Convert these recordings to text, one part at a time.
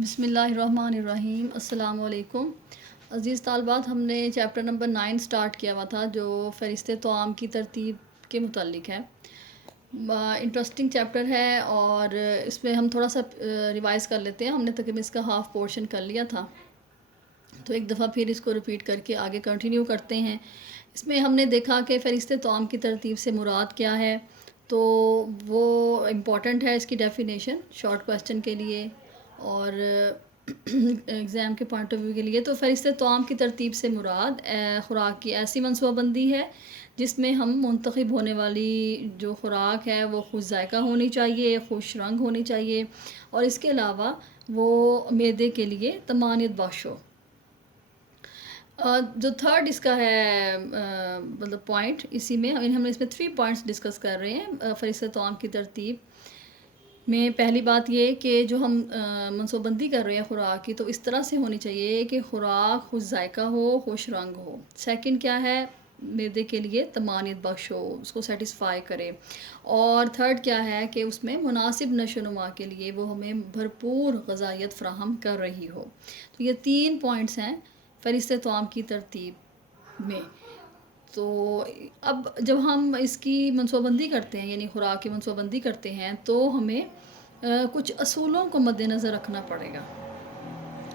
بسم اللہ الرحمن الرحیم۔ السلام علیکم عزیز طالبات، ہم نے چیپٹر نمبر 9 سٹارٹ کیا ہوا تھا جو فہرست طعام کی ترتیب کے متعلق ہے۔ انٹرسٹنگ چیپٹر ہے اور اس میں ہم تھوڑا سا ریوائز کر لیتے ہیں۔ ہم نے تقریباً اس کا ہاف پورشن کر لیا تھا، تو ایک دفعہ پھر اس کو ریپیٹ کر کے آگے کنٹینیو کرتے ہیں۔ اس میں ہم نے دیکھا کہ فہرست طعام کی ترتیب سے مراد کیا ہے، تو وہ امپورٹنٹ ہے اس کی ڈیفینیشن شارٹ کویسچن کے لیے اور ایگزام کے پوائنٹ آف ویو کے لیے۔ تو فہرست طعام کی ترتیب سے مراد خوراک کی ایسی منصوبہ بندی ہے جس میں ہم منتخب ہونے والی جو خوراک ہے وہ خوش ذائقہ ہونی چاہیے، خوش رنگ ہونی چاہیے، اور اس کے علاوہ وہ معدے کے لیے طمانینت بخش ہو۔ جو تھرڈ اس کا ہے مطلب پوائنٹ، اسی میں ہم اس میں 3 پوائنٹس ڈسکس کر رہے ہیں فہرست طعام کی ترتیب میں۔ پہلی بات یہ کہ جو ہم منصوبہ بندی کر رہے ہیں خوراک کی، تو اس طرح سے ہونی چاہیے کہ خوراک خوش ذائقہ ہو، خوش رنگ ہو۔ سیکنڈ کیا ہے، معدے کے لیے طمانینت بخش ہو، اس کو سیٹسفائی کرے۔ اور تھرڈ کیا ہے کہ اس میں مناسب نشو و نما کے لیے وہ ہمیں بھرپور غذائیت فراہم کر رہی ہو۔ تو یہ 3 پوائنٹس ہیں فہرست طعام کی ترتیب میں۔ تو اب جب ہم اس کی منصوبہ بندی کرتے ہیں، یعنی خوراک کی منصوبہ بندی کرتے ہیں، تو ہمیں کچھ اصولوں کو مد نظر رکھنا پڑے گا،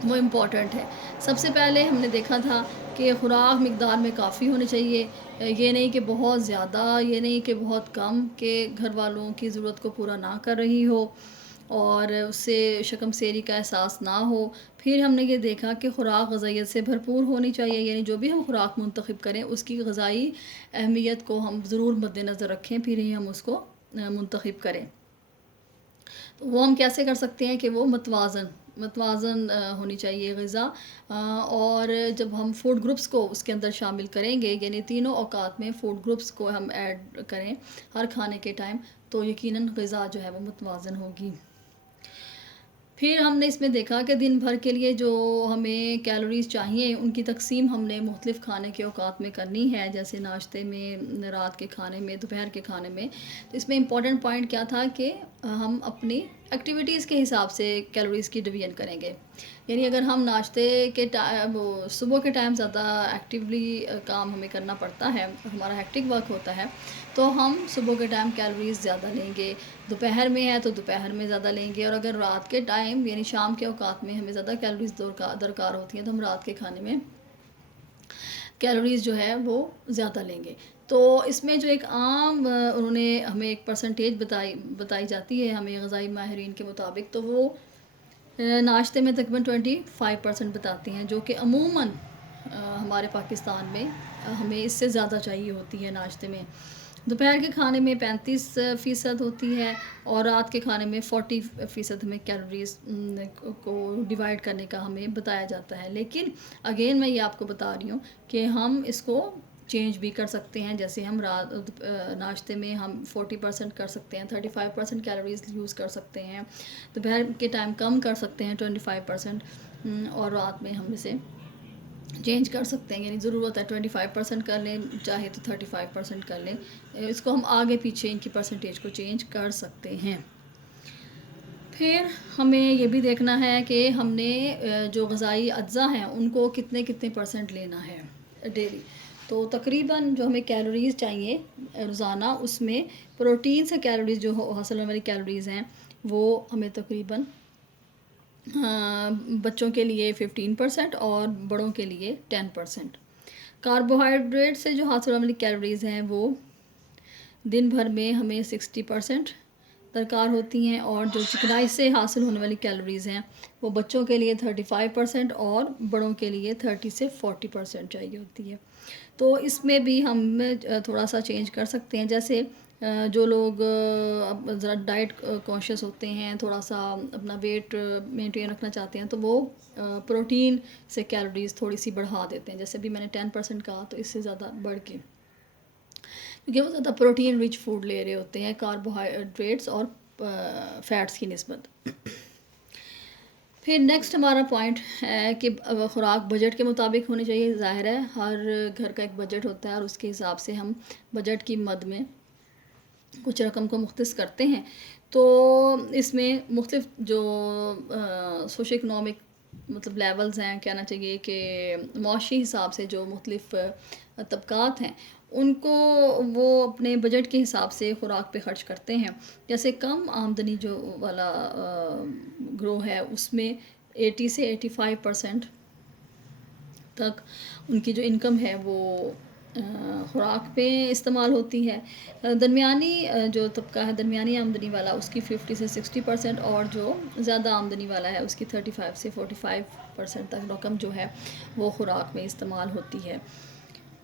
وہ امپورٹنٹ ہے۔ سب سے پہلے ہم نے دیکھا تھا کہ خوراک مقدار میں کافی ہونی چاہیے، یہ نہیں کہ بہت زیادہ، یہ نہیں کہ بہت کم، کہ گھر والوں کی ضرورت کو پورا نہ کر رہی ہو اور اس سے شکم سیری کا احساس نہ ہو۔ پھر ہم نے یہ دیکھا کہ خوراک غذائیت سے بھرپور ہونی چاہیے، یعنی جو بھی ہم خوراک منتخب کریں اس کی غذائی اہمیت کو ہم ضرور مد نظر رکھیں، پھر ہی ہم اس کو منتخب کریں۔ تو وہ ہم کیسے کر سکتے ہیں کہ وہ متوازن ہونی چاہیے غذا، اور جب ہم فوڈ گروپس کو اس کے اندر شامل کریں گے، یعنی تینوں اوقات میں فوڈ گروپس کو ہم ایڈ کریں ہر کھانے کے ٹائم، تو یقیناً غذا جو ہے وہ متوازن ہوگی۔ پھر ہم نے اس میں دیکھا کہ دن بھر کے لیے جو ہمیں کیلوریز چاہیے ان کی تقسیم ہم نے مختلف کھانے کے اوقات میں کرنی ہے، جیسے ناشتے میں، رات کے کھانے میں، دوپہر کے کھانے میں۔ تو اس میں امپورٹنٹ پوائنٹ کیا تھا کہ ہم اپنی ایکٹیویٹیز کے حساب سے کیلوریز کی ڈویژن کریں گے، یعنی اگر ہم ناشتے کے صبح کے ٹائم زیادہ ایکٹیولی کام ہمیں کرنا پڑتا ہے، ہمارا ہیکٹک ورک ہوتا ہے، تو ہم صبح کے ٹائم کیلوریز زیادہ لیں گے۔ دوپہر میں ہے تو دوپہر میں زیادہ لیں گے، اور اگر رات کے ٹائم یعنی شام کے اوقات میں ہمیں زیادہ کیلوریز درکار ہوتی ہیں، تو ہم رات کے کھانے میں کیلوریز جو ہے وہ زیادہ لیں گے۔ تو اس میں جو ایک عام انہوں نے ہمیں ایک پرسنٹیج بتائی جاتی ہے ہمیں غذائی ماہرین کے مطابق، تو وہ ناشتے میں تقریباً 25% بتاتی ہیں، جو کہ عموماً ہمارے پاکستان میں ہمیں اس سے زیادہ چاہیے ہوتی ہے ناشتے میں۔ دوپہر کے کھانے میں 35% ہوتی ہے، اور رات کے کھانے میں 40% ہمیں کیلوریز کو ڈیوائڈ کرنے کا ہمیں بتایا جاتا ہے۔ لیکن اگین میں یہ آپ کو بتا رہی ہوں کہ ہم اس کو چینج بھی کر سکتے ہیں، جیسے ہم ناشتے میں ہم 40% کر سکتے ہیں، 35% کیلوریز یوز کر سکتے ہیں، دوپہر کے ٹائم کم کر سکتے ہیں 25%، اور رات میں ہم اسے چینج کر سکتے ہیں، یعنی ضرورت ہے 25% کر لیں، چاہے تو 35% کر لیں، اس کو ہم آگے پیچھے ان کی پرسنٹیج کو چینج کر سکتے ہیں۔ پھر ہمیں یہ بھی دیکھنا ہے کہ ہم نے جو غذائی اجزاء ہیں ان کو کتنے % لینا ہے ڈیلی۔ تو تقریباً جو ہمیں کیلوریز چاہیے روزانہ، اس میں پروٹین سے کیلوریز جو حاصل ہونے والی کیلوریز ہیں وہ ہمیں تقریباً بچوں کے لیے 15% اور بڑوں کے لیے 10%۔ کاربوہائیڈریٹ سے جو حاصل ہونے والی کیلوریز ہیں وہ دن بھر میں ہمیں 60% درکار ہوتی ہیں، اور جو چکنائی سے حاصل ہونے والی کیلوریز ہیں وہ بچوں کے لیے 35% اور بڑوں کے لیے 30 سے 40% چاہیے ہوتی ہے۔ تو اس میں بھی ہم تھوڑا سا چینج کر سکتے ہیں، جیسے جو لوگ ذرا ڈائٹ کانشیس ہوتے ہیں، تھوڑا سا اپنا ویٹ مینٹین رکھنا چاہتے ہیں، تو وہ پروٹین سے کیلوریز تھوڑی سی بڑھا دیتے ہیں، جیسے بھی میں نے 10% کہا تو اس سے زیادہ بڑھ کے، کیونکہ وہ زیادہ پروٹین رچ فوڈ لے رہے ہوتے ہیں کاربوہائیڈریٹس اور فیٹس کی نسبت۔ پھر نیکسٹ ہمارا پوائنٹ ہے کہ خوراک بجٹ کے مطابق ہونی چاہیے۔ ظاہر ہے ہر گھر کا ایک بجٹ ہوتا ہے، اور اس کے حساب سے ہم بجٹ کی مد میں کچھ رقم کو مختص کرتے ہیں، تو اس میں مختلف جو سوشو اکنامک مطلب لیولز ہیں، کہنا چاہیے کہ معاشی حساب سے جو مختلف طبقات ہیں، ان کو وہ اپنے بجٹ کے حساب سے خوراک پہ خرچ کرتے ہیں. جیسے کم آمدنی جو والا گروہ ہے، اس میں 80 سے 85% تک ان کی جو انکم ہے وہ خوراک پہ استعمال ہوتی ہے. درمیانی جو طبقہ ہے، درمیانی آمدنی والا، اس کی 50 سے 60%، اور جو زیادہ آمدنی والا ہے اس کی 35 سے 45% تک رقم جو ہے وہ خوراک میں استعمال ہوتی ہے.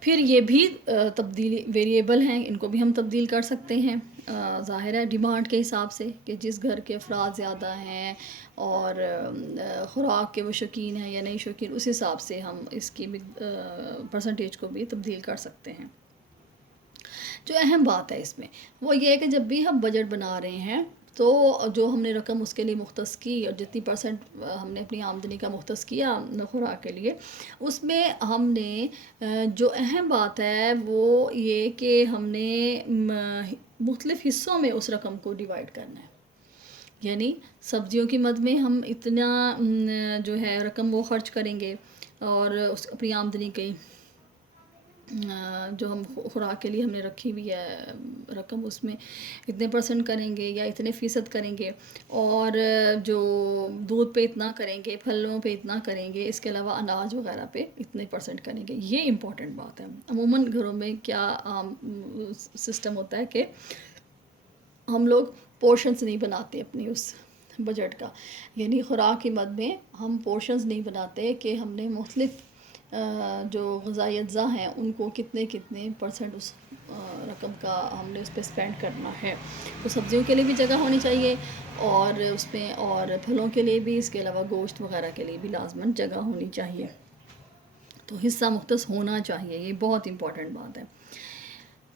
پھر یہ بھی تبدیلی ویریبل ہیں، ان کو بھی ہم تبدیل کر سکتے ہیں. ظاہر ہے ڈیمانڈ کے حساب سے کہ جس گھر کے افراد زیادہ ہیں اور خوراک کے وہ شوقین ہیں یا نہیں شوقین، اس حساب سے ہم اس کی پرسنٹیج کو بھی تبدیل کر سکتے ہیں. جو اہم بات ہے اس میں وہ یہ ہے کہ جب بھی ہم بجٹ بنا رہے ہیں تو جو ہم نے رقم اس کے لیے مختص کی اور جتنی پرسنٹ ہم نے اپنی آمدنی کا مختص کیا خوراک کے لیے، اس میں ہم نے جو اہم بات ہے وہ یہ کہ ہم نے مختلف حصوں میں اس رقم کو ڈیوائڈ کرنا ہے. یعنی سبزیوں کی مد میں ہم اتنا جو ہے رقم وہ خرچ کریں گے، اور اس اپنی آمدنی کی جو ہم خوراک کے لیے ہم نے رکھی ہوئی ہے رقم، اس میں اتنے % کریں گے یا اتنے فیصد کریں گے، اور جو دودھ پہ اتنا کریں گے، پھلوں پہ اتنا کریں گے، اس کے علاوہ اناج وغیرہ پہ اتنے % کریں گے. یہ امپورٹنٹ بات ہے. عموماً گھروں میں کیا سسٹم ہوتا ہے کہ ہم لوگ پورشنز نہیں بناتے اپنی اس بجٹ کا، یعنی خوراک کی مد میں ہم پورشنز نہیں بناتے کہ ہم نے مختلف جو غذائی اجزاء ہیں ان کو کتنے % اس رقم کا ہم نے اس پہ اسپینڈ کرنا ہے. تو سبزیوں کے لیے بھی جگہ ہونی چاہیے، اور اس میں اور پھلوں کے لیے بھی، اس کے علاوہ گوشت وغیرہ کے لیے بھی لازماً جگہ ہونی چاہیے. تو حصہ مختص ہونا چاہیے، یہ بہت امپورٹنٹ بات ہے.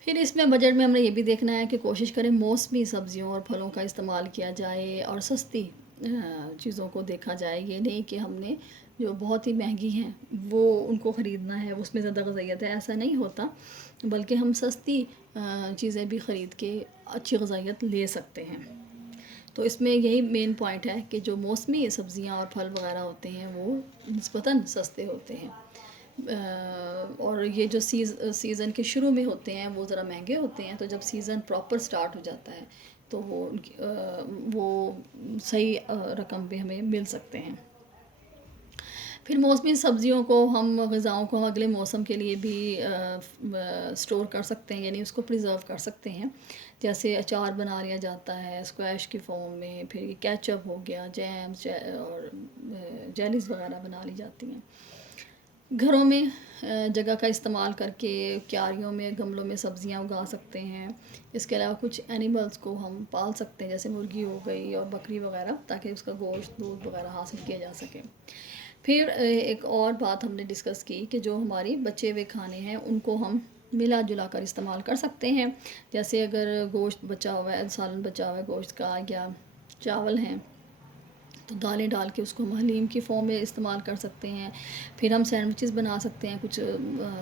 پھر اس میں بجٹ میں ہم نے یہ بھی دیکھنا ہے کہ کوشش کریں موسمی سبزیوں اور پھلوں کا استعمال کیا جائے، اور سستی چیزوں کو دیکھا جائے. یہ نہیں کہ ہم نے جو بہت ہی مہنگی ہیں وہ ان کو خریدنا ہے، اس میں زیادہ غذائیت ہے، ایسا نہیں ہوتا، بلکہ ہم سستی چیزیں بھی خرید کے اچھی غذائیت لے سکتے ہیں. تو اس میں یہی مین پوائنٹ ہے کہ جو موسمی سبزیاں اور پھل وغیرہ ہوتے ہیں وہ نسبتاً سستے ہوتے ہیں، اور یہ جو سیزن کے شروع میں ہوتے ہیں وہ ذرا مہنگے ہوتے ہیں. تو جب سیزن پراپر سٹارٹ ہو جاتا ہے تو وہ صحیح رقم پہ ہمیں مل سکتے ہیں. پھر موسمی سبزیوں کو ہم غذاؤں کو اگلے موسم کے لیے بھی سٹور کر سکتے ہیں، یعنی اس کو پریزرو کر سکتے ہیں. جیسے اچار بنا لیا جاتا ہے اسکویش کی فارم میں، پھر یہ کیچپ ہو گیا، جیمز اور جیلیز وغیرہ بنا لی جاتی ہیں. گھروں میں جگہ کا استعمال کر کے کیاریوں میں، گملوں میں سبزیاں اگا سکتے ہیں. اس کے علاوہ کچھ اینیملز کو ہم پال سکتے ہیں، جیسے مرغی ہو گئی اور بکری وغیرہ، تاکہ اس کا گوشت، دودھ وغیرہ حاصل کیا جا سکے. پھر ایک اور بات ہم نے ڈسکس کی کہ جو ہماری بچے ہوئے کھانے ہیں ان کو ہم ملا جلا کر استعمال کر سکتے ہیں. جیسے اگر گوشت بچا ہوا ہے، سالن بچا ہوا ہے گوشت کا، یا چاول ہیں، تو دالیں ڈال کے اس کو ہم حلیم کی فارم میں استعمال کر سکتے ہیں. پھر ہم سینڈوچز بنا سکتے ہیں، کچھ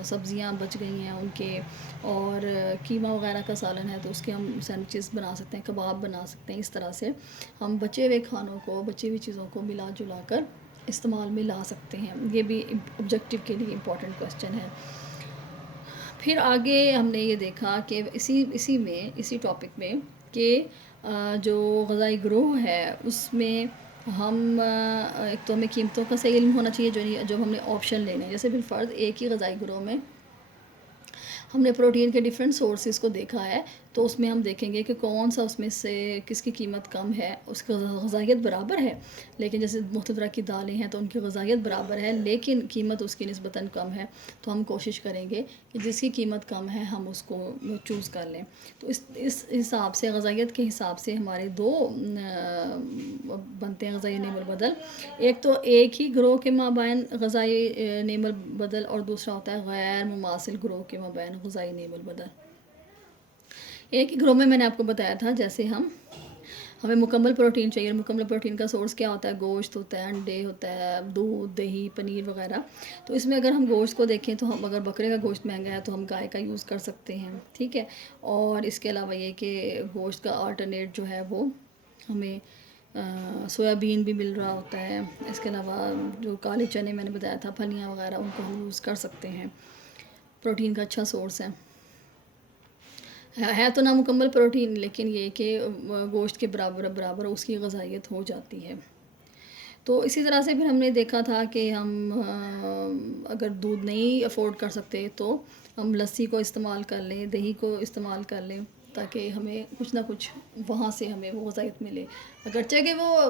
سبزیاں بچ گئی ہیں ان کے، اور قیمہ وغیرہ کا سالن ہے تو اس کے ہم سینڈوچز بنا سکتے ہیں، کباب بنا سکتے ہیں. اس طرح سے ہم بچے ہوئے کھانوں کو، بچی ہوئی چیزوں کو ملا جلا کر استعمال میں لا سکتے ہیں. یہ بھی آبجیکٹیو کے لیے امپورٹنٹ کویسچن ہے. پھر آگے ہم نے یہ دیکھا کہ اسی ٹاپک میں کہ جو غذائی گروہ ہے اس میں ہم ایک تو ہمیں قیمتوں کا صحیح علم ہونا چاہیے جب ہم نے آپشن لینے ہیں. جیسے بالفرض ایک ہی غذائی گروہ میں ہم نے پروٹین کے ڈیفرنٹ سورسز کو دیکھا ہے، تو اس میں ہم دیکھیں گے کہ کون سا اس میں سے کس کی قیمت کم ہے، اس کی غذائیت برابر ہے. لیکن جیسے مختلف طرح کی دالیں ہیں تو ان کی غذائیت برابر ہے لیکن قیمت اس کی نسبتاً کم ہے، تو ہم کوشش کریں گے کہ جس کی قیمت کم ہے ہم اس کو چوز کر لیں. تو اس حساب سے غذائیت کے حساب سے ہمارے دو بنتے ہیں غذائی نعم البدل. ایک تو ایک ہی گروہ کے مابین غذائی نعم البدل، اور دوسرا ہوتا ہے غیر مماثل گروہ کے مابین غذائی نعم البدل. ایک ہی گروہ میں نے آپ کو بتایا تھا، جیسے ہمیں مکمل پروٹین چاہیے. مکمل پروٹین کا سورس کیا ہوتا ہے؟ گوشت ہوتا ہے, انڈے ہوتا ہے, دودھ, دہی, پنیر وغیرہ. تو اس میں اگر ہم گوشت کو دیکھیں تو ہم اگر بکرے کا گوشت مہنگا ہے تو ہم گائے کا یوز کر سکتے ہیں, ٹھیک ہے. اور اس کے علاوہ یہ کہ گوشت کا آلٹرنیٹ جو ہے وہ ہمیں سویابین بھی مل رہا ہوتا ہے. اس کے علاوہ جو کالے چنے میں نے بتایا تھا, پھلیاں وغیرہ, ان کو ہم یوز کر سکتے ہیں. پروٹین کا اچھا سورس ہے تو نامکمل پروٹین, لیکن یہ کہ گوشت کے برابر اس کی غذائیت ہو جاتی ہے. تو اسی طرح سے پھر ہم نے دیکھا تھا کہ ہم اگر دودھ نہیں افورڈ کر سکتے تو ہم لسی کو استعمال کر لیں, دہی کو استعمال کر لیں, تاکہ ہمیں کچھ نہ کچھ وہاں سے ہمیں وہ غذائیت ملے. اگرچہ کہ وہ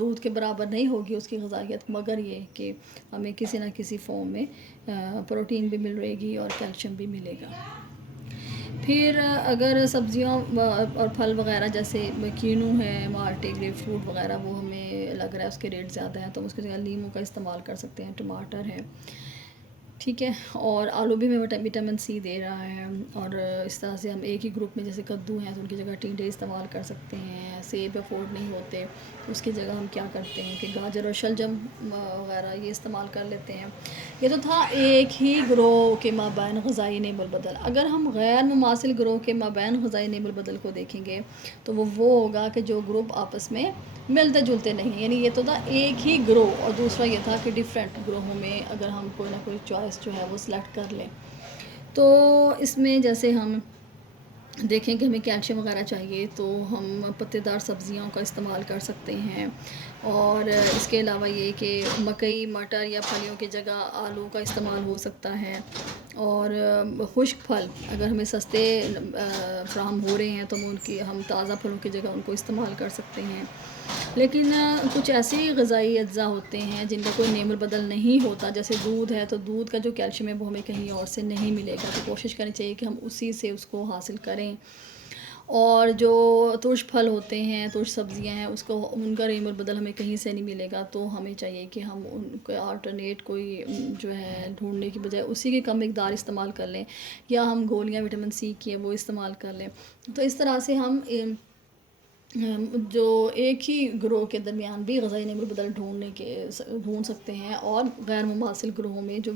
دودھ کے برابر نہیں ہوگی اس کی غذائیت, مگر یہ کہ ہمیں کسی نہ کسی فارم میں پروٹین بھی مل رہے گی اور کیلشیم بھی ملے گا. پھر اگر سبزیوں اور پھل وغیرہ جیسے کینو ہے, مالٹے, گریپ فروٹ وغیرہ, وہ ہمیں لگ رہا ہے اس کے ریٹ زیادہ ہیں تو اس کی جگہ لیموں کا استعمال کر سکتے ہیں, ٹماٹر ہے, ٹھیک ہے. اور آلو بھی ہمیں وٹامن سی دے رہا ہے. اور اس طرح سے ہم ایک ہی گروپ میں جیسے کدو ہیں تو ان کی جگہ ٹینڈے استعمال کر سکتے ہیں. سیب افورڈ نہیں ہوتے تو اس کی جگہ ہم کیا کرتے ہیں کہ گاجر اور شلجم وغیرہ یہ استعمال کر لیتے ہیں. یہ تو تھا ایک ہی گروہ کے مابین غذائی نیم البدل. اگر ہم غیر مماثل گروہ کے مابین غذائی نیم البدل کو دیکھیں گے تو وہ ہوگا کہ جو گروپ آپس میں ملتے جلتے نہیں ہیں. یعنی یہ تو تھا ایک ہی گروہ, اور دوسرا یہ تھا کہ ڈیفرنٹ گروہوں میں اگر ہم کوئی نہ کوئی چوائس جو ہے وہ سلیکٹ کر لیں. تو اس میں جیسے ہم دیکھیں کہ ہمیں کیلشیم وغیرہ چاہیے تو ہم پتے دار سبزیوں کا استعمال کر سکتے ہیں. اور اس کے علاوہ یہ کہ مکئی, مٹر یا پھلیوں کی جگہ آلو کا استعمال ہو سکتا ہے. اور خشک پھل اگر ہمیں سستے فراہم ہو رہے ہیں تو ہم تازہ پھلوں کی جگہ ان کو استعمال کر سکتے ہیں. لیکن کچھ ایسی غذائی اجزاء ہوتے ہیں جن کا کوئی نیم البدل نہیں ہوتا, جیسے دودھ ہے تو دودھ کا جو کیلشیم ہے وہ ہمیں کہیں اور سے نہیں ملے گا, تو کوشش کرنی چاہیے کہ ہم اسی سے اس کو حاصل کریں. اور جو ترش پھل ہوتے ہیں, ترش سبزیاں ہیں, ان کا نیم البدل ہمیں کہیں سے نہیں ملے گا, تو ہمیں چاہیے کہ ہم ان کے آلٹرنیٹ کوئی جو ہے ڈھونڈنے کی بجائے اسی کی کم مقدار استعمال کر لیں, یا ہم گولیاں وٹامن سی کی ہیں وہ استعمال کر لیں. تو اس طرح سے ہم جو ایک ہی گروہ کے درمیان بھی غذائی نیم البدل ڈھونڈ سکتے ہیں, اور غیر مماثل گروہوں میں جو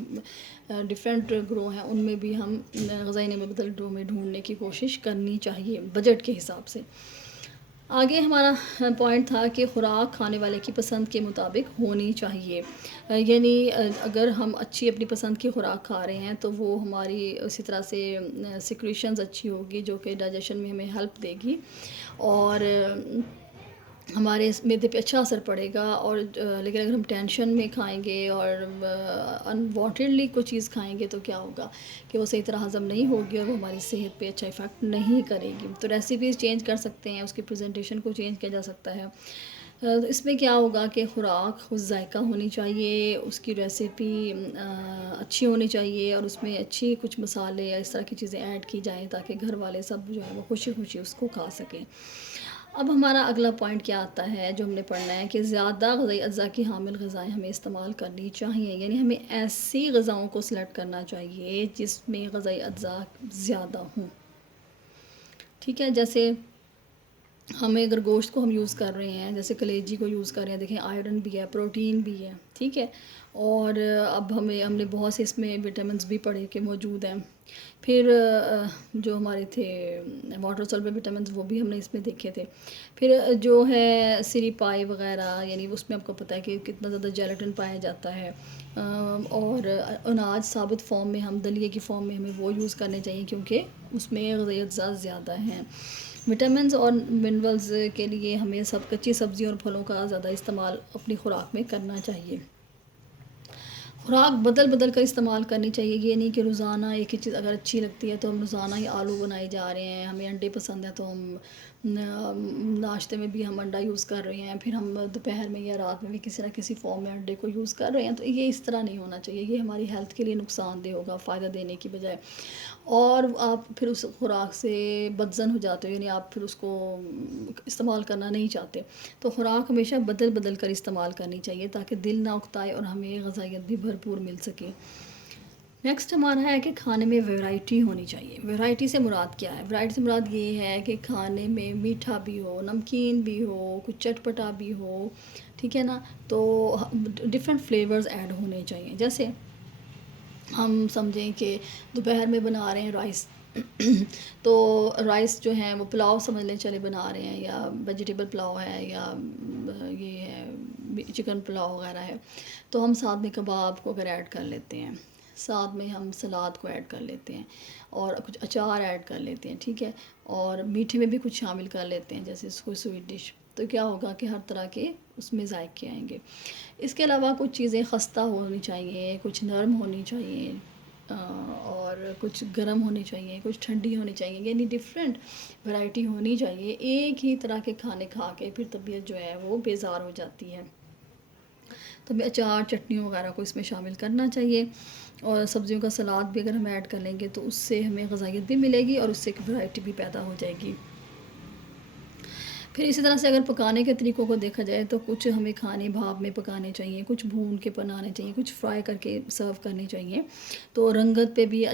ڈیفرنٹ گروہ ہیں ان میں بھی ہم غذائی نیم البدل ڈھونڈنے کی کوشش کرنی چاہیے بجٹ کے حساب سے. آگے ہمارا پوائنٹ تھا کہ خوراک کھانے والے کی پسند کے مطابق ہونی چاہیے. یعنی اگر ہم اچھی اپنی پسند کی خوراک کھا رہے ہیں تو وہ ہماری اسی طرح سے سیکریشنز اچھی ہوگی جو کہ ڈائجیشن میں ہمیں ہیلپ دے گی, اور ہمارے معدے پہ اچھا اثر پڑے گا. اور لیکن اگر ہم ٹینشن میں کھائیں گے اور انوانٹیڈلی کوئی چیز کھائیں گے تو کیا ہوگا کہ وہ صحیح طرح ہضم نہیں ہوگی اور وہ ہماری صحت پہ اچھا افیکٹ نہیں کرے گی. تو ریسیپیز چینج کر سکتے ہیں, اس کی پریزنٹیشن کو چینج کیا جا سکتا ہے. اس میں کیا ہوگا کہ خوراک خوش ذائقہ ہونی چاہیے, اس کی ریسیپی اچھی ہونی چاہیے, اور اس میں اچھی کچھ مسالے یا اس طرح کی چیزیں ایڈ کی جائیں تاکہ گھر والے سب جو ہے وہ خوشی خوشی اس کو کھا سکیں. اب ہمارا اگلا پوائنٹ کیا آتا ہے جو ہم نے پڑھنا ہے کہ زیادہ غذائی اجزاء کی حامل غذائیں ہمیں استعمال کرنی چاہیے. یعنی ہمیں ایسی غذاؤں کو سلیکٹ کرنا چاہیے جس میں غذائی اجزاء زیادہ ہوں, ٹھیک ہے. جیسے ہمیں اگر گوشت کو ہم یوز کر رہے ہیں, جیسے کلیجی کو یوز کر رہے ہیں, دیکھیں آئرن بھی ہے, پروٹین بھی ہے, ٹھیک ہے. اور اب ہم نے بہت سے اس میں وٹامنس بھی پڑھے کہ موجود ہیں. پھر جو ہمارے تھے واٹر سولبل وٹامنس وہ بھی ہم نے اس میں دیکھے تھے. پھر جو ہے سری پائی وغیرہ, یعنی اس میں آپ کو پتہ ہے کہ کتنا زیادہ جیلیٹن پایا جاتا ہے. اور اناج ثابت فارم میں, ہم دلیے کی فارم میں ہمیں وہ یوز کرنے چاہیے کیونکہ اس میں غذائی اجزاء زیادہ ہیں. وٹامنز اور منرلز کے لیے ہمیں کچی سبزیوں اور پھلوں کا زیادہ استعمال اپنی خوراک میں کرنا چاہیے. خوراک بدل کر استعمال کرنی چاہیے. یہ نہیں کہ روزانہ ایک ہی چیز اگر اچھی لگتی ہے تو ہم روزانہ ہی آلو بنائے جا رہے ہیں, ہمیں انڈے پسند ہیں تو ہم ناشتے میں بھی ہم انڈا یوز کر رہے ہیں, پھر ہم دوپہر میں یا رات میں بھی کسی نہ کسی فارم میں انڈے کو یوز کر رہے ہیں. تو یہ اس طرح نہیں ہونا چاہیے, یہ ہماری ہیلتھ کے لیے نقصان دہ ہوگا فائدہ دینے کی بجائے, اور آپ پھر اس خوراک سے بدظن ہو جاتے ہو, یعنی آپ پھر اس کو استعمال کرنا نہیں چاہتے. تو خوراک ہمیشہ بدل کر استعمال کرنی چاہیے تاکہ دل نہ اکتائے اور ہمیں غذائیت بھی بھرپور مل سکے. نیکسٹ ہمارا ہے کہ کھانے میں ویرائٹی ہونی چاہیے. ویرائٹی سے مراد کیا ہے؟ ویرائٹی سے مراد یہ ہے کہ کھانے میں میٹھا بھی ہو، نمکین بھی ہو، کچھ چٹپٹا بھی ہو، ٹھیک ہے نا. تو ڈفرینٹ فلیورز ایڈ ہونے چاہیے. جیسے ہم سمجھیں کہ دوپہر میں بنا رہے ہیں رائس تو رائس جو ہیں وہ پلاؤ سمجھ لیں چلے بنا رہے ہیں، یا ویجیٹیبل پلاؤ ہے، یا یہ ہے چکن پلاؤ وغیرہ ہے، تو ہم ساتھ میں کباب کو اگر ایڈ کر لیتے ہیں، ساتھ میں ہم سلاد کو ایڈ کر لیتے ہیں، اور کچھ اچار ایڈ کر لیتے ہیں، ٹھیک ہے، اور میٹھے میں بھی کچھ شامل کر لیتے ہیں جیسے کوئی سویٹ ڈش، تو کیا ہوگا کہ ہر طرح کے اس میں ذائقے آئیں گے. اس کے علاوہ کچھ چیزیں خستہ ہونی چاہیے، کچھ نرم ہونی چاہیے، اور کچھ گرم ہونی چاہیے، کچھ ٹھنڈی ہونی چاہیے، یعنی ڈفرینٹ ورائٹی ہونی چاہیے. ایک ہی طرح کے کھانے کھا کے پھر طبیعت جو ہے وہ بیزار ہو جاتی ہے. تو ہمیں اچار چٹنیوں وغیرہ کو اس میں شامل کرنا چاہیے، اور سبزیوں کا سلاد بھی اگر ہم ایڈ کر لیں گے تو اس سے ہمیں غذائیت بھی ملے گی اور اس سے ایک ورائٹی بھی پیدا ہو جائے گی. پھر اسی طرح سے اگر پکانے کے طریقوں کو دیکھا جائے تو کچھ ہمیں کھانے بھاپ میں پکانے چاہیے، کچھ بھون کے بنانے چاہیے، کچھ فرائی کر کے سرو کرنے چاہیے. تو رنگت پہ بھی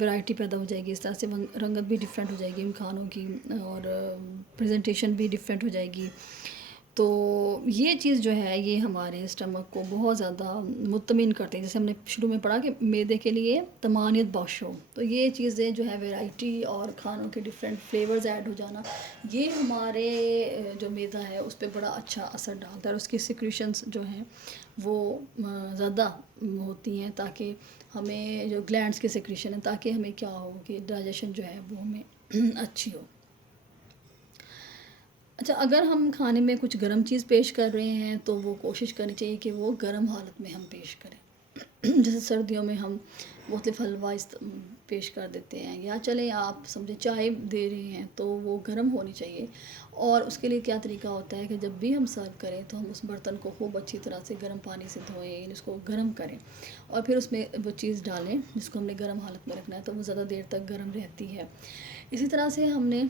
ورائٹی پیدا ہو جائے گی. اس طرح سے رنگت بھی ڈفرینٹ ہو جائے گی ان کھانوں کی، اور پریزنٹیشن بھی ڈفرینٹ ہو جائے گی. تو یہ چیز جو ہے یہ ہمارے اسٹمک کو بہت زیادہ مطمئن کرتے ہیں. جیسے ہم نے شروع میں پڑھا کہ معدے کے لیے طمانینت بخش ہو، تو یہ چیزیں جو ہے ویرائٹی اور کھانوں کے ڈفرینٹ فلیورز ایڈ ہو جانا، یہ ہمارے جو معدہ ہے اس پہ بڑا اچھا اثر ڈالتا ہے، اور اس کی سیکریشنز جو ہیں وہ زیادہ ہوتی ہیں، تاکہ ہمیں جو گلینڈس کی سیکریشن ہے تاکہ ہمیں کیا ہو کہ ڈائجیشن جو ہے وہ ہمیں اچھی ہو. اچھا، اگر ہم کھانے میں کچھ گرم چیز پیش کر رہے ہیں تو وہ کوشش کرنی چاہیے کہ وہ گرم حالت میں ہم پیش کریں. جیسے سردیوں میں ہم مختلف حلوہ پیش کر دیتے ہیں، یا چلیں آپ سمجھے چائے دے رہے ہیں تو وہ گرم ہونی چاہیے. اور اس کے لیے کیا طریقہ ہوتا ہے کہ جب بھی ہم سرو کریں تو ہم اس برتن کو خوب اچھی طرح سے گرم پانی سے دھوئیں، یعنی اس کو گرم کریں، اور پھر اس میں وہ چیز ڈالیں جس کو ہم نے گرم حالت میں رکھنا ہے، تو وہ زیادہ دیر تک گرم رہتی ہے. اسی طرح سے ہم نے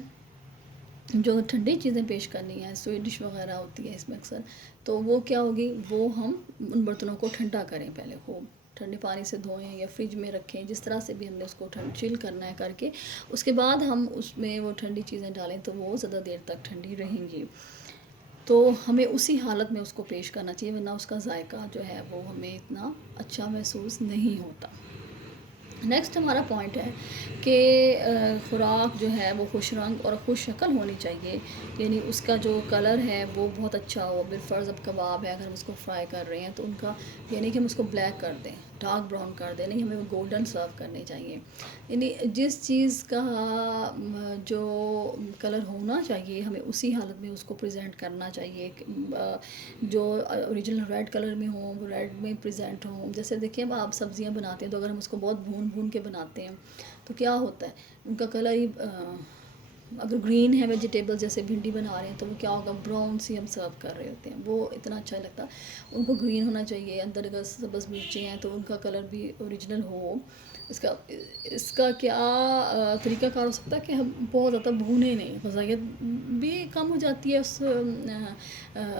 جو ٹھنڈی چیزیں پیش کرنی ہیں، سویٹ ڈش وغیرہ ہوتی ہے اس میں اکثر، تو وہ کیا ہوگی، وہ ہم ان برتنوں کو ٹھنڈا کریں، پہلے خوب ٹھنڈے پانی سے دھوئیں یا فریج میں رکھیں، جس طرح سے بھی ہم نے اس کو چل کرنا ہے کر کے، اس کے بعد ہم اس میں وہ ٹھنڈی چیزیں ڈالیں تو وہ زیادہ دیر تک ٹھنڈی رہیں گی. تو ہمیں اسی حالت میں اس کو پیش کرنا چاہیے، ورنہ اس کا ذائقہ جو ہے وہ ہمیں اتنا اچھا محسوس نہیں ہوتا. نیکسٹ ہمارا پوائنٹ ہے کہ خوراک جو ہے وہ خوش رنگ اور خوش شکل ہونی چاہیے، یعنی اس کا جو کلر ہے وہ بہت اچھا ہو. بالفرض اب کباب ہے، اگر ہم اس کو فرائی کر رہے ہیں تو ان کا یعنی کہ ہم اس کو بلیک کر دیں، ڈارک براؤن کر دیں، نہیں، ہمیں وہ گولڈن سرو کرنے چاہیے. یعنی جس چیز کا جو کلر ہونا چاہیے ہمیں اسی حالت میں اس کو پریزنٹ کرنا چاہیے. جو اوریجنل ریڈ کلر میں ہوں وہ ریڈ میں پریزنٹ ہوں. جیسے دیکھیں اب آپ سبزیاں بناتے ہیں تو اگر ہم اس کو بہت بھون کے بناتے ہیں تو کیا ہوتا ہے، ان کا کلر ہی اگر گرین ہے ویجیٹیبل جیسے بھنڈی بنا رہے ہیں تو وہ کیا ہوگا، براؤن سی ہم سرو کر رہے ہوتے ہیں، وہ اتنا اچھا لگتا. ان کو گرین ہونا چاہیے. اندر اگر سبز مرچیں ہیں تو ان کا کلر بھی اوریجنل ہو. اس کا کیا طریقہ کار ہو سکتا ہے کہ ہم بہت زیادہ بھونے نہیں، غذائیت بھی کم ہو جاتی ہے اس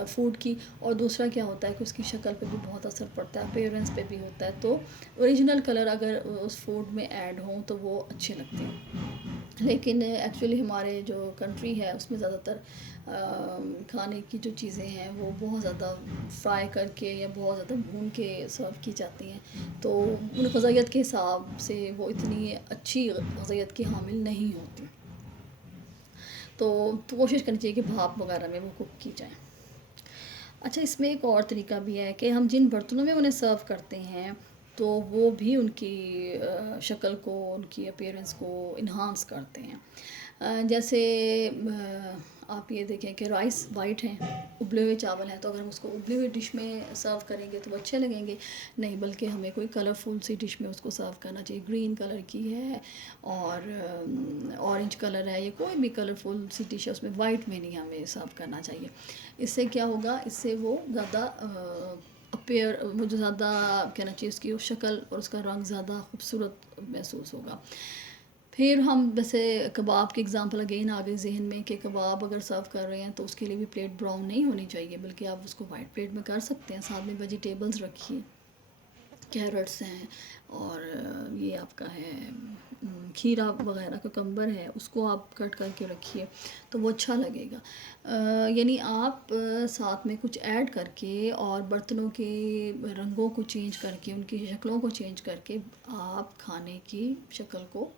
فوڈ کی، اور دوسرا کیا ہوتا ہے کہ اس کی شکل پہ بھی بہت اثر پڑتا ہے، اپیئرنس پہ بھی ہوتا ہے. تو اوریجنل کلر اگر اس فوڈ میں ایڈ ہوں تو وہ اچھے لگتے ہیں. لیکن ایکچولی ہمارے جو کنٹری ہے اس میں زیادہ تر کھانے کی جو چیزیں ہیں وہ بہت زیادہ فرائی کر کے یا بہت زیادہ بھون کے سرو کی جاتی ہیں، تو ان غذائیت کے حساب سے وہ اتنی اچھی غذائیت کی حامل نہیں ہوتی. تو کوشش کرنی چاہیے کہ بھاپ وغیرہ میں وہ کوک کی جائیں. اچھا، اس میں ایک اور طریقہ بھی ہے کہ ہم جن برتنوں میں انہیں سرو کرتے ہیں تو وہ بھی ان کی شکل کو، ان کی اپیئرنس کو انہانس کرتے ہیں. جیسے آپ یہ دیکھیں کہ رائس وائٹ ہیں، ابلے ہوئے چاول ہیں، تو اگر ہم اس کو ابلی ہوئی ڈش میں سرو کریں گے تو وہ اچھے لگیں گے نہیں، بلکہ ہمیں کوئی کلرفل سی ڈش میں اس کو سرو کرنا چاہیے. گرین کلر کی ہے اور اورنج کلر ہے، یا کوئی بھی کلرفل سی ڈش ہے، اس میں وائٹ میں نہیں ہمیں سرو کرنا چاہیے. اس سے کیا ہوگا، اس سے وہ زیادہ وہ جو زیادہ کہنا چاہیے اس کی شکل اور اس کا رنگ زیادہ خوبصورت محسوس ہوگا. پھر ہم جیسے کباب کی اگزامپل اگین آ گئی ذہن میں کہ کباب اگر سرو کر رہے ہیں تو اس کے لیے بھی پلیٹ براؤن نہیں ہونی چاہیے، بلکہ آپ اس کو وائٹ پلیٹ میں کر سکتے ہیں. ساتھ میں ویجیٹیبلز رکھیے، کیرٹس ہیں، اور یہ آپ کا ہے کھیرا وغیرہ ککمبر ہے، اس کو آپ کٹ کر کے رکھیے تو وہ اچھا لگے گا۔ یعنی آپ ساتھ میں کچھ ایڈ کر کے اور برتنوں کے رنگوں کو چینج کر کے، ان کی شکلوں کو چینج کر کے آپ کھانے کی شکل کو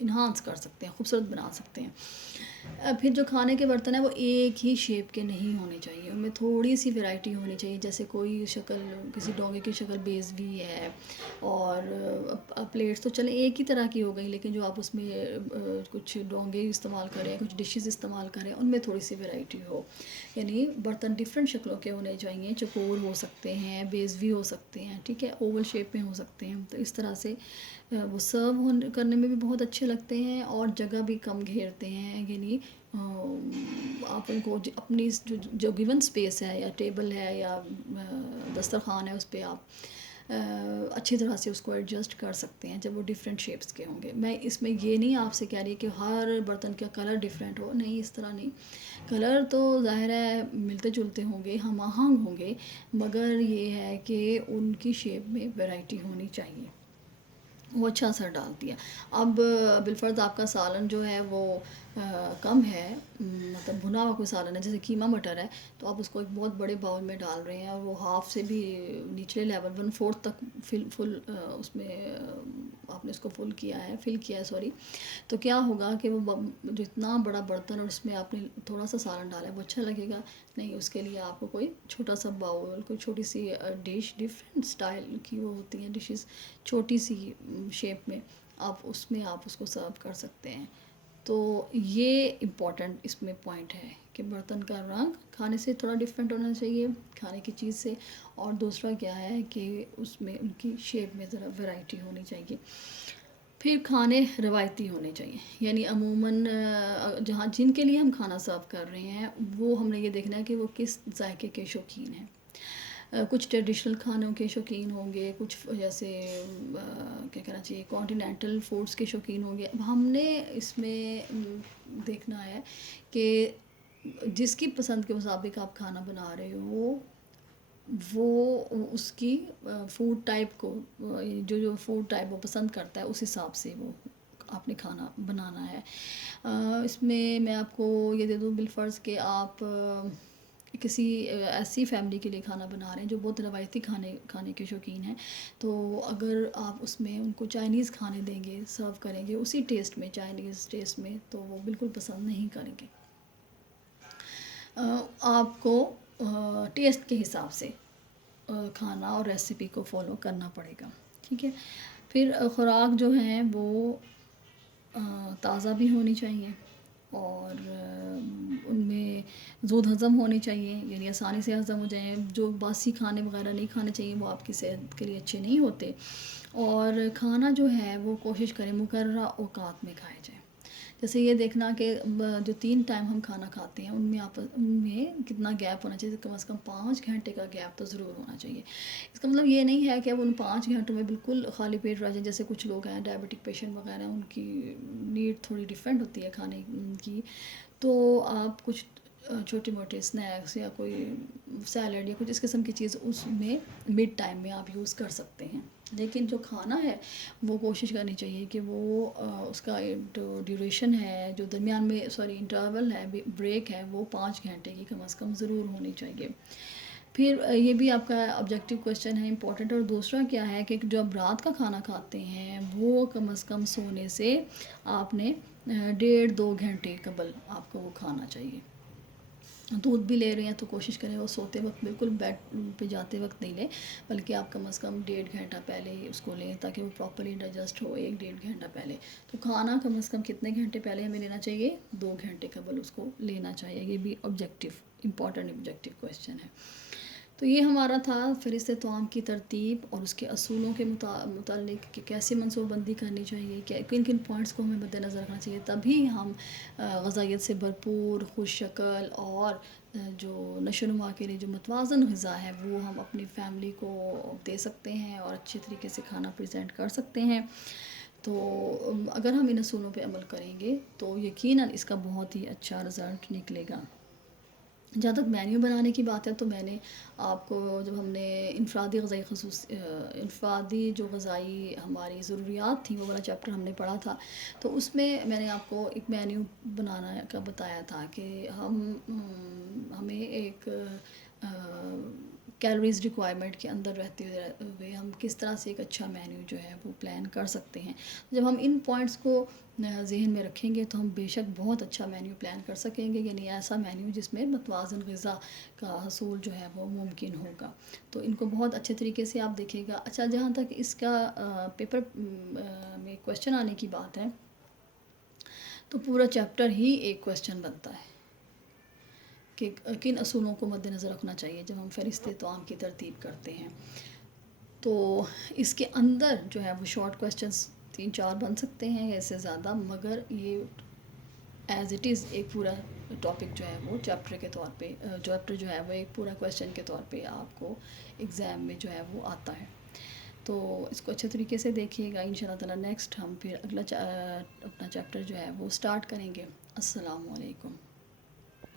انہانس کر سکتے ہیں، خوبصورت بنا سکتے ہیں۔ پھر جو کھانے کے برتن ہیں وہ ایک ہی شیپ کے نہیں ہونے چاہیے، ان میں تھوڑی سی ویرائٹی ہونی چاہیے، جیسے کوئی شکل کسی ڈونگے کی شکل بیضوی ہے، اور پلیٹس تو چلیں ایک ہی طرح کی ہو گئی، لیکن جو آپ اس میں کچھ ڈونگے استعمال کریں، کچھ ڈشز استعمال کریں، ان میں تھوڑی سی ویرائٹی ہو۔ یعنی برتن ڈفرینٹ شکلوں کے ہونے چاہیے، چکور ہو سکتے ہیں، بیضوی ہو سکتے ہیں، ٹھیک ہے، اوول شیپ میں ہو سکتے ہیں، تو اس طرح سے وہ سرو کرنے میں بھی بہت اچھے لگتے ہیں اور جگہ بھی کم گھیرتے ہیں۔ یعنی آپ ان کو اپنی جو گیون اسپیس ہے، یا ٹیبل ہے، یا دسترخوان ہے، اس پہ آپ اچھی طرح سے اس کو ایڈجسٹ کر سکتے ہیں جب وہ ڈفرینٹ شیپس کے ہوں گے۔ میں اس میں یہ نہیں آپ سے کہہ رہی کہ ہر برتن کا کلر ڈفرینٹ ہو، نہیں، اس طرح نہیں، کلر تو ظاہر ہے ملتے جلتے ہوں گے، ہم آہنگ ہوں گے، مگر یہ ہے کہ ان کی شیپ میں ویرائٹی ہونی چاہیے، وہ اچھا اثر ڈالتی ہے۔ اب بالفرض آپ کا سالن جو ہے وہ کم ہے، مطلب بھنا ہوا کوئی سالن ہے، جیسے قیمہ مٹر ہے، تو آپ اس کو ایک بہت بڑے باؤل میں ڈال رہے ہیں، اور وہ ہاف سے بھی نچلے لیول 1/4 تک فل اس میں آپ نے اس کو فل کیا ہے سوری، تو کیا ہوگا کہ وہ جو اتنا بڑا برتن اور اس میں آپ نے تھوڑا سا سالن ڈالا ہے، وہ اچھا لگے گا نہیں۔ اس کے لیے آپ کو کوئی چھوٹا سا باؤل، کوئی چھوٹی سی ڈش، ڈفرینٹ اسٹائل کی وہ ہوتی ہیں ڈشز، چھوٹی سی شیپ میں آپ اس کو سرو کر سکتے ہیں۔ تو یہ امپورٹنٹ اس میں پوائنٹ ہے کہ برتن کا رنگ کھانے سے تھوڑا ڈفرینٹ ہونا چاہیے، کھانے کی چیز سے، اور دوسرا کیا ہے کہ اس میں ان کی شیپ میں ذرا ویرائٹی ہونی چاہیے۔ پھر کھانے روایتی ہونے چاہیے، یعنی عموماً جن کے لیے ہم کھانا سرو کر رہے ہیں، وہ ہم نے یہ دیکھنا ہے کہ وہ کس ذائقے کے شوقین ہیں۔ کچھ ٹریڈیشنل کھانوں کے شوقین ہوں گے، کچھ جیسے کیا کہنا چاہیے کانٹینینٹل فوڈس کے شوقین ہوں گے۔ اب ہم نے اس میں دیکھنا ہے کہ جس کی پسند کے مطابق آپ کھانا بنا رہے ہو، وہ اس کی فوڈ ٹائپ کو، جو فوڈ ٹائپ وہ پسند کرتا ہے، اس حساب سے وہ آپ نے کھانا بنانا ہے۔ اس میں آپ کو یہ دے دوں بالفرض کہ آپ کسی ایسی فیملی کے لیے کھانا بنا رہے ہیں جو بہت روایتی کھانے کے شوقین ہیں، تو اگر آپ اس میں ان کو چائنیز کھانے دیں گے، سرو کریں گے اسی ٹیسٹ میں، چائنیز ٹیسٹ میں، تو وہ بالکل پسند نہیں کریں گے۔ آپ کو ٹیسٹ کے حساب سے کھانا اور ریسیپی کو فالو کرنا پڑے گا، ٹھیک ہے۔ پھر خوراک جو ہیں وہ تازہ بھی ہونی چاہیے، اور ان میں زود ہضم ہونی چاہیے، یعنی آسانی سے ہضم ہو جائیں۔ جو باسی کھانے وغیرہ نہیں کھانے چاہیے، وہ آپ کی صحت کے لیے اچھے نہیں ہوتے۔ اور کھانا جو ہے وہ کوشش کریں مقررہ اوقات میں کھائے جائیں، جیسے یہ دیکھنا کہ جو 3 ٹائم ہم کھانا کھاتے ہیں، ان میں کتنا گیپ ہونا چاہیے، کم از کم 5 گھنٹے کا گیپ تو ضرور ہونا چاہیے۔ اس کا مطلب یہ نہیں ہے کہ اب ان 5 گھنٹوں میں بالکل خالی پیٹ رہ جائیں، جیسے کچھ لوگ ہیں ڈائبٹک پیشنٹ وغیرہ، ان کی نیڈ تھوڑی ڈفرینٹ ہوتی ہے کھانے کی، تو آپ کچھ چھوٹے موٹے اسنیکس یا کوئی سیلڈ یا کچھ اس قسم کی چیز اس میں مڈ ٹائم میں آپ یوز کر سکتے ہیں۔ لیکن جو کھانا ہے وہ کوشش کرنی چاہیے کہ وہ اس کا جو ڈیوریشن ہے، جو درمیان میں انٹرول ہے، بریک ہے، وہ 5 گھنٹے کی کم از کم ضرور ہونی چاہیے۔ پھر یہ بھی آپ کا آبجیکٹیو کویسچن ہے امپورٹنٹ، اور دوسرا کیا ہے کہ جو آپ رات کا کھانا کھاتے ہیں وہ کم از کم سونے سے آپ نے 1.5-2 گھنٹے قبل آپ کو وہ کھانا چاہیے۔ دودھ بھی لے رہے ہیں تو کوشش کریں وہ سوتے وقت بالکل بیڈ پہ جاتے وقت نہیں لیں، بلکہ آپ کم از کم 1.5 گھنٹہ پہلے ہی اس کو لیں، تاکہ وہ پراپرلی ڈائجسٹ ہو 1-1.5 گھنٹہ پہلے۔ تو کھانا کم از کم کتنے گھنٹے پہلے ہمیں لینا چاہیے؟ 2 گھنٹے قبل اس کو لینا چاہیے۔ یہ بھی امپورٹنٹ آبجیکٹیو کویسچن ہے۔ تو یہ ہمارا تھا فہرست طعام کی ترتیب اور اس کے اصولوں کے متعلق کہ کیسے منصوبہ بندی کرنی چاہیے، کن کن پوائنٹس کو ہمیں مد نظر رکھنا چاہیے، تبھی ہم غذائیت سے بھرپور، خوش شکل اور جو نشو و نما کے لیے جو متوازن غذا ہے وہ ہم اپنی فیملی کو دے سکتے ہیں اور اچھے طریقے سے کھانا پریزنٹ کر سکتے ہیں۔ تو اگر ہم ان اصولوں پہ عمل کریں گے تو یقیناً اس کا بہت ہی اچھا رزلٹ نکلے گا۔ جہاں تک مینیو بنانے کی بات ہے تو میں نے آپ کو جب ہم نے انفرادی جو غذائی ہماری ضروریات تھیں وہ والا چیپٹر ہم نے پڑھا تھا، تو اس میں میں نے آپ کو ایک مینیو بنانا کا بتایا تھا کہ ہمیں ایک کیلوریز ریکوائرمنٹ کے اندر رہتے ہوئے ہم کس طرح سے ایک اچھا مینیو جو ہے وہ پلان کر سکتے ہیں. جب ہم ان پوائنٹس کو ذہن میں رکھیں گے تو ہم بے شک بہت اچھا مینیو پلان کر سکیں گے، یعنی ایسا مینیو جس میں متوازن غذا کا حصول جو ہے وہ ممکن ہوگا. تو ان کو بہت اچھے طریقے سے آپ دیکھیے گا. اچھا، جہاں تک اس کا پیپر میں کویشچن آنے کی بات ہے تو پورا چیپٹر ہی ایک کویشچن بنتا ہے کہ کن اصولوں کو مد نظر رکھنا چاہیے جب ہم فہرست طعام کی ترتیب کرتے ہیں. تو اس کے اندر جو ہے وہ شارٹ کویشچنس 3-4 بن سکتے ہیں یا اس سے زیادہ، مگر یہ ایز اٹ از ایک پورا ٹاپک جو ہے وہ چیپٹر کے طور پہ چیپٹر جو ہے وہ ایک پورا کویشچن کے طور پہ آپ کو ایگزام میں جو ہے وہ آتا ہے. تو اس کو اچھے طریقے سے دیکھیے گا. ان شاء اللہ تعالیٰ نیکسٹ ہم پھر اگلا اپنا چیپٹر جو ہے وہ اسٹارٹ کریں گے. السلام علیکم.